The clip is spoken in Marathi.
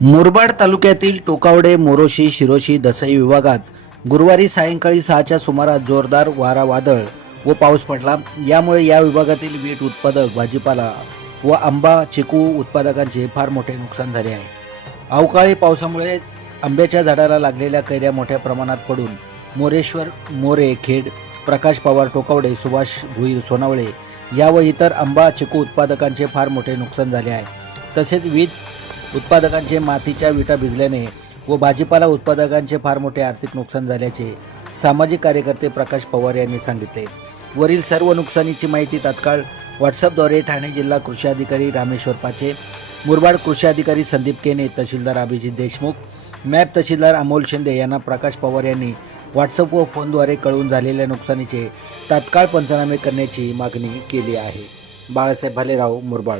मुरबाड तालुक्यातील टोकावडे, मोरोशी, शिरोशी, दसई विभागात गुरुवारी सायंकाळी 6च्या सुमारास जोरदार वारा, वादळ व पाऊस पडला. यामुळे या विभागातील वीट उत्पादक, भाजीपाला व आंबा, चिकू उत्पादकांचे फार मोठे नुकसान झाले आहे. अवकाळी पावसामुळे आंब्याच्या झाडाला लागलेल्या कैऱ्या मोठ्या प्रमाणात पडून मोरेश्वर, मोरे, खेड, प्रकाश पवार, टोकावडे, सुभाष भुईर, सोनावळे या व इतर आंबा, चिकू उत्पादकांचे फार मोठे नुकसान झाले आहे. तसेच वीज उत्पादकांचे मातीच्या विटा भिजल्याने व भाजीपाला उत्पादकांचे फार मोठे आर्थिक नुकसान झाल्याचे सामाजिक कार्यकर्ते प्रकाश पवार यांनी सांगितले. वरील सर्व नुकसानीची माहिती तात्काळ व्हॉट्सअपद्वारे ठाणे जिल्हा कृषी अधिकारी रामेश्वर पाचे, मुरबाड कृषी अधिकारी संदीप केने, तहसीलदार अभिजित देशमुख, मॅप तहसीलदार अमोल शिंदे यांना प्रकाश पवार यांनी व्हॉट्सअप व फोनद्वारे कळवून झालेल्या नुकसानीचे तात्काळ पंचनामे करण्याची मागणी केली आहे. बाळासाहेब भालेराव, मुरबाड.